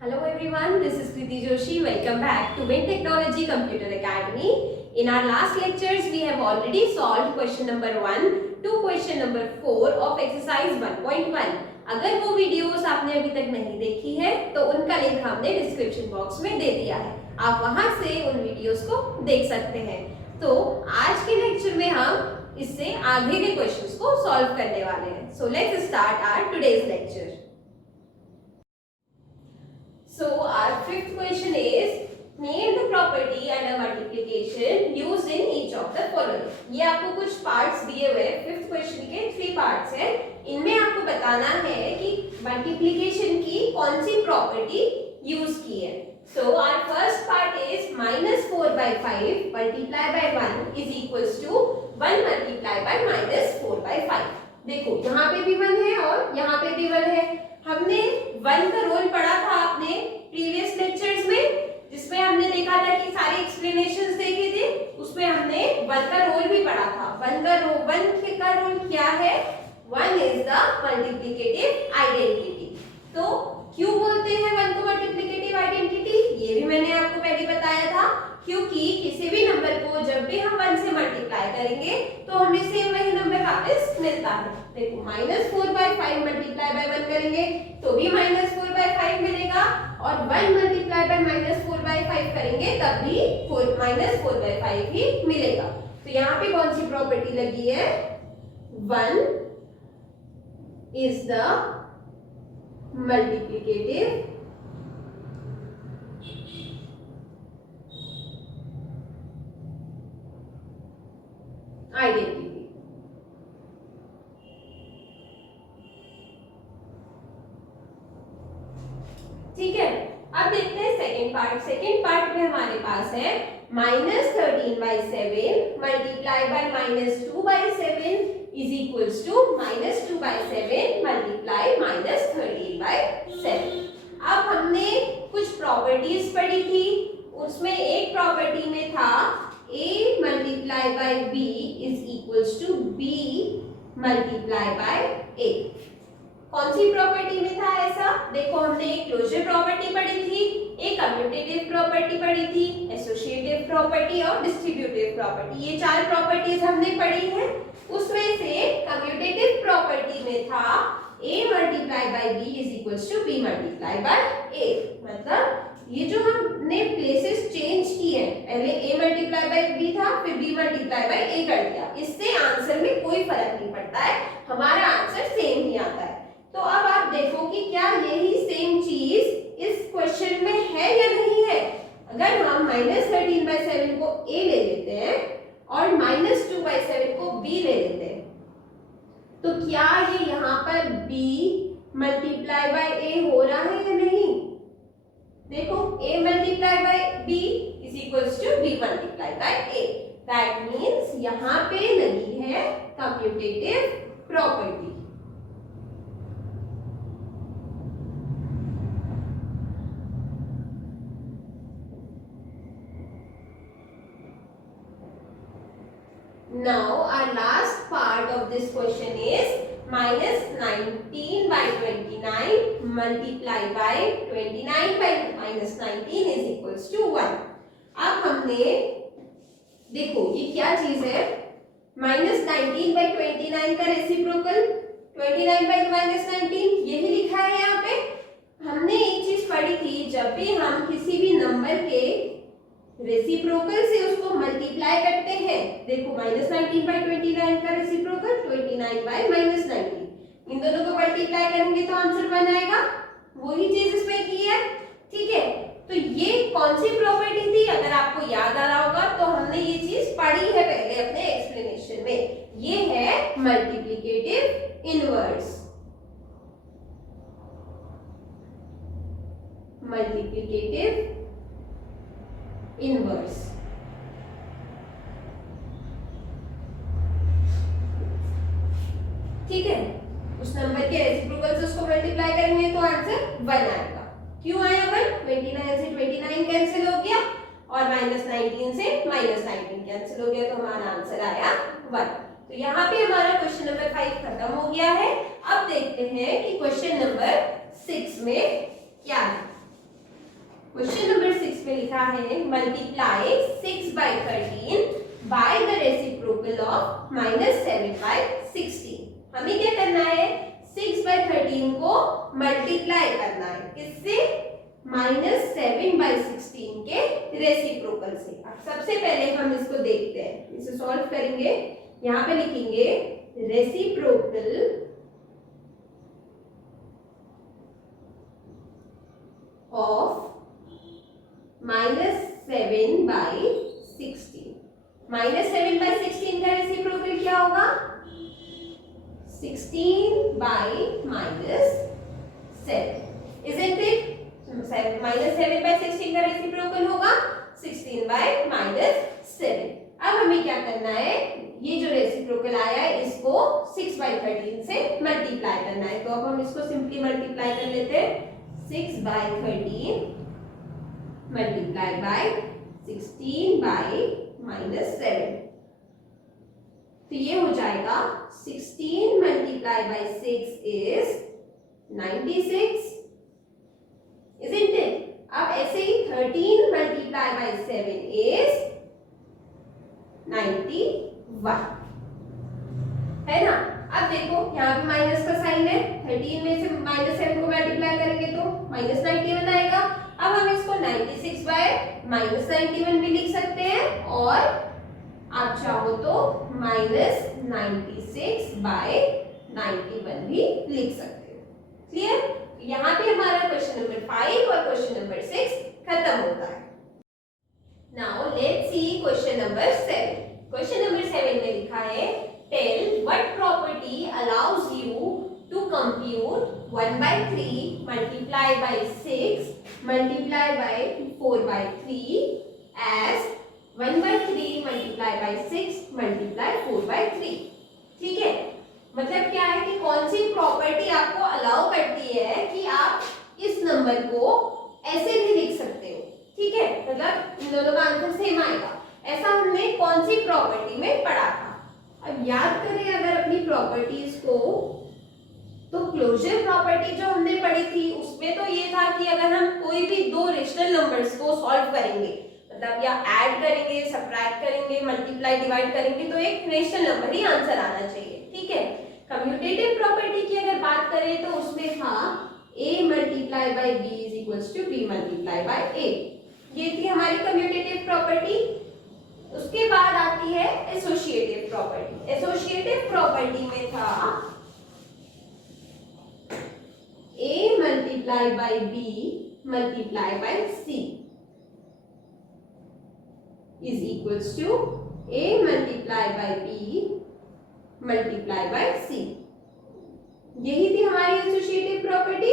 Hello everyone, this is Kriti Joshi. Welcome back to Win Technology Computer Academy. In our last lectures, we have already solved question number 1 to question number 4 of exercise 1.1. अगर वो videos आपने अभी तक नहीं देखी है तो उनका लिंक हमने डिस्क्रिप्शन बॉक्स में दे दिया है, आप वहां से उन वीडियोस को देख सकते हैं। तो आज के लेक्चर में हम इससे आगे के क्वेश्चंस को सॉल्व करने वाले हैं। So let's start our today's lecture. So our fifth question is name the property and a multiplication used in each of the following. ये आपको कुछ पार्ट्स दिए हुए हैं, फिफ्थ क्वेश्चन के 3 पार्ट्स हैं। इनमें आपको बताना है कि मल्टीप्लिकेशन की कौन सी प्रॉपर्टी यूज की है। So our first part is -4/5 multiply by 1 is equals to 1 multiply by -4/5। देखो यहाँ पे भी 1 है और यहाँ पे भी 1 है। हमने 1 का रोल पढ़ा था आपने प्रीवियस लेक्चर्स में, जिसमें हमने देखा था कि सारे एक्सप्लेनेशंस देखे थे, उसमें हमने 1 का रोल भी पढ़ा था। 1 का रोल क्या है? 1 इज द मल्टीप्लिकेटिव आइडेंटिटी। तो क्यों बोलते हैं 1 को मल्टीप्लिकेटिव आइडेंटिटी? ये भी मैंने आपको पहले बताया था, क्योंकि किसी भी नंबर को जब भी हम 1 से मल्टीप्लाई करेंगे तो हमें सेम वही नंबर वापस मिलता है। देखो -4/5 मल्टीप्लाई बाय 1 करेंगे तो भी -4/5 मिलेगा, और 1 मल्टीप्लाई बाय -4/5 करेंगे तब भी -4/5 ही मिलेगा। तो यहाँ पे कौन सी प्रॉपर्टी लगी है? 1 इज द मल्टीप्लिकेटिव आइडेंटिटी। ठीक है, अब देखते हैं सेकंड पार्ट। सेकंड पार्ट में हमारे पास है -13/7 multiply by -2/7 is equals to -2/7 multiply -13/7। अब हमने कुछ प्रॉपर्टीज पढ़ी थी, उसमें एक प्रॉपर्टी में था a multiply by b is equals to b multiply by a। कौन सी प्रॉपर्टी में था ऐसा? देखो हमने एक क्लोजर प्रॉपर्टी पढ़ी थी, एक कम्यूटेटिव प्रॉपर्टी पढ़ी थी, एसोसिएटिव प्रॉपर्टी और डिस्ट्रीब्यूटिव प्रॉपर्टी। ये 4 प्रॉपर्टीज हमने पढ़ी हैं। उसमें से कम्यूटेटिव प्रॉपर्टी में था a multiply by b is equals to b multiply by a। मतलब ये जो हमने प्लेसेस चेंज की है, पहले a मल्टीप्लाई बाय b था, फिर b मल्टीप्लाई बाय a कर दिया, इससे आंसर में कोई फर्क नहीं पड़ता है, हमारा आंसर सेम ही आता है। तो अब आप देखो कि क्या यही सेम चीज इस क्वेश्चन में है या नहीं है। अगर हम -13/7 को a ले लेते हैं और -2/7 को b ले लेते हैं, तो क्या ये यहाँ पर b मल्टीप्लाई बाय a हो रहा है या नहीं? देखो a multiply by b is equals to b multiply by a। That means यहाँ पे लगी है commutative property। Now our last part of this question is -19/29 multiply by 29 by -19 is equals to 1। अब हमने देखो ये क्या चीज है, -19/29 का रेसिप्रोकल 29 by -19 यही लिखा है यहाँ पे। हमने एक चीज पढ़ी थी, जब भी हम किसी भी नंबर के रेसिप्रोकल से उसको मल्टीप्लाई करते हैं, देखो -19/29 का रेसिप्रोकल 29 by -19, इन दोनों को मल्टीप्लाई करेंगे तो आंसर बन आएगा। वही चीज इसमें की है। ठीक है, तो ये कौन सी प्रॉपर्टी थी? अगर आपको याद आ रहा होगा तो हमने ये चीज पढ़ी है पहले अपने एक्सप्लेनेशन में। ये है मल्टीप्लिकेटिव इनवर्स। Multiplicative inverse. ठीक है, उस नंबर के रेसिप्रोकल से उसको मल्टीप्लाई करेंगे तो आंसर 1 आएगा। क्यों आया 1? 29 से 29 कैंसिल हो गया और -19 से -19 कैंसिल हो गया, तो हमारा आंसर आया 1। तो यहाँ पे हमारा क्वेश्चन नंबर 5 खत्म हो गया है। अब देखते हैं कि क्वेश्चन नंबर 6 में क्या है। क्वेश्चन नंबर 6 में लिखा है multiply 6 by 13 by the reciprocal of -7 by 16। हमें क्या करना है, 6 by 13 को मल्टीप्लाई करना है, किससे, -7 by 16 के रेसिप्रोकल से। सबसे पहले हम इसको देखते हैं, इसे सॉल्व करेंगे। यहाँ पे लिखेंगे रेसिप्रोकल ऑफ -7 by 16। -7 by 16 का रेसिप्रोकल क्या होगा, 16 by -7, isn't it? -7 by 16 का रेसिप्रोकल होगा 16 by -7। अब हमें क्या करना है, ये जो रेसिप्रोकल आया है इसको 6 by 13 से मल्टीप्लाई करना है। तो अब हम इसको सिंपली मल्टीप्लाई कर लेते हैं, 6 by 13 मल्टीप्लाई बाय 16 by -7। तो ये हो जाएगा 16 multiply by 6 is 96, isn't it? अब ऐसे ही 13 मल्टीप्लाई बाय 7 इज 91, है ना। अब देखो यहाँ पे माइनस का साइन है, 13 में से -7 को मल्टीप्लाई करेंगे तो -91 आएगा। अब हम इसको 96 बाय -91 भी लिख सकते हैं, और आप चाहो तो -96 बाय 91 भी लिख सकते हो। क्लियर? यहाँ पे हमारा क्वेश्चन नंबर 5 और क्वेश्चन नंबर 6 खत्म होता है। Now let's see question number 7। Question number 7 में लिखा है tell what property allows you to compute 1/3 multiply by 6 multiply by 4/3 as 1/3 multiply by 6 multiply 4/3। ठीक है, मतलब क्या है कि कौन सी प्रॉपर्टी आपको अलाउ करती है कि आप इस नंबर को ऐसे भी लिख सकते हो। ठीक है, मतलब इन दोनों का आंसर सेम आएगा। ऐसा हमने कौन सी प्रॉपर्टी में पढ़ा था। अब याद करें अगर अपनी प्रॉपर्टीज को, तो क्लोजर प्रॉपर्टी जो हमने पढ़ी थी उसमें तो ये था कि अगर हम कोई भी दो रेशनल नंबर्स को सॉल्व करेंगे, मतलब या ऐड करेंगे, सब्ट्रैक्ट करेंगे, मल्टीप्लाई, डिवाइड करेंगे, तो एक रेशनल नंबर ही आंसर आना चाहिए। ठीक है, कम्यूटेटिव प्रॉपर्टी की अगर बात करें तो उसमें था a multiply by b is equals to b multiply by a। ये थी हमारी कम्यूटेटिव प्रॉपर्टी। उसके बाद आती है एसोसिएटिव प्रॉपर्टी। एसोसिएटिव प्रॉपर्टी में था a multiply by b multiply by c is equals to a multiply by b multiply by c। यही थी हमारी एसोसिएटिव प्रॉपर्टी।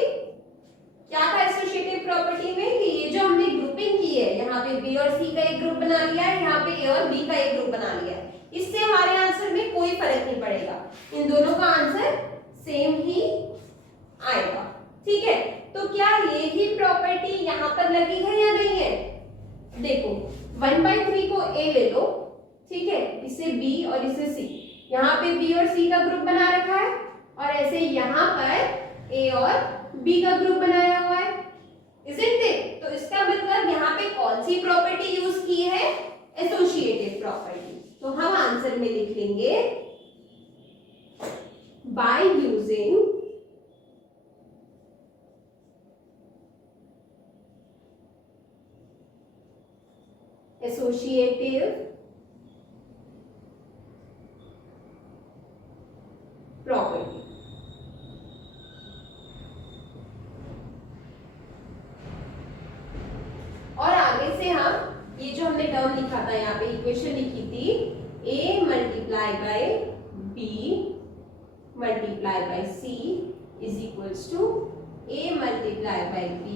क्या था एसोसिएटिव प्रॉपर्टी में कि ये जो हमने ग्रुपिंग की है, यहाँ पे b और c का एक ग्रुप बना लिया है, यहाँ पे a और b का एक ग्रुप बना लिया है, इससे हमारे आंसर में कोई फर्क नहीं पड़ेगा, इन दोनों का आंसर सेम ही आएगा। ठीक है, तो क्या ये ही प्रॉपर्टी यहाँ पर लगी है या नहीं है? देखो 1/3 को a ले लो, ठीक है, इसे b और इसे c, यहाँ पे b और c का ग्रुप बना रखा है, और ऐसे यहाँ पर a और b का ग्रुप बनाया हुआ है, isn't it? तो इसका मतलब यहाँ पे कौन सी प्रॉपर्टी यूज की है? Associative property. तो हम आंसर में लिख लेंगे बाय यूजिंग एसोसिएटिव प्रॉपर्टी। और आगे से हम ये जो हमने टर्म लिखा था, यहाँ पे इक्वेशन लिखी थी a multiply by b multiply by c is equals to a multiply by b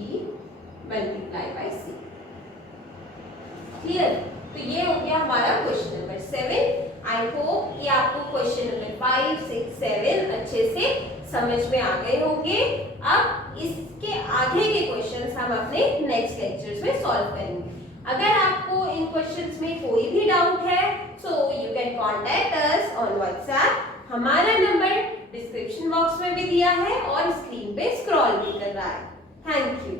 multiply by c। Clear? तो ये हो गया हमारा क्वेश्चन नंबर 7। आई होप कि आपको क्वेश्चन नंबर 5, 6, 7 अच्छे से समझ में आ गए होंगे। अब इसके आगे के क्वेश्चंस हम अपने नेक्स्ट लेक्चर्स में सॉल्व करेंगे। अगर आपको इन क्वेश्चंस में कोई भी डाउट है, so you can contact us on WhatsApp. हमारा नंबर डिस्क्रिप्शन बॉक्स में भी दिया है और स्क्रीन पे स्क्रॉल भी कर रहा है। Thank you.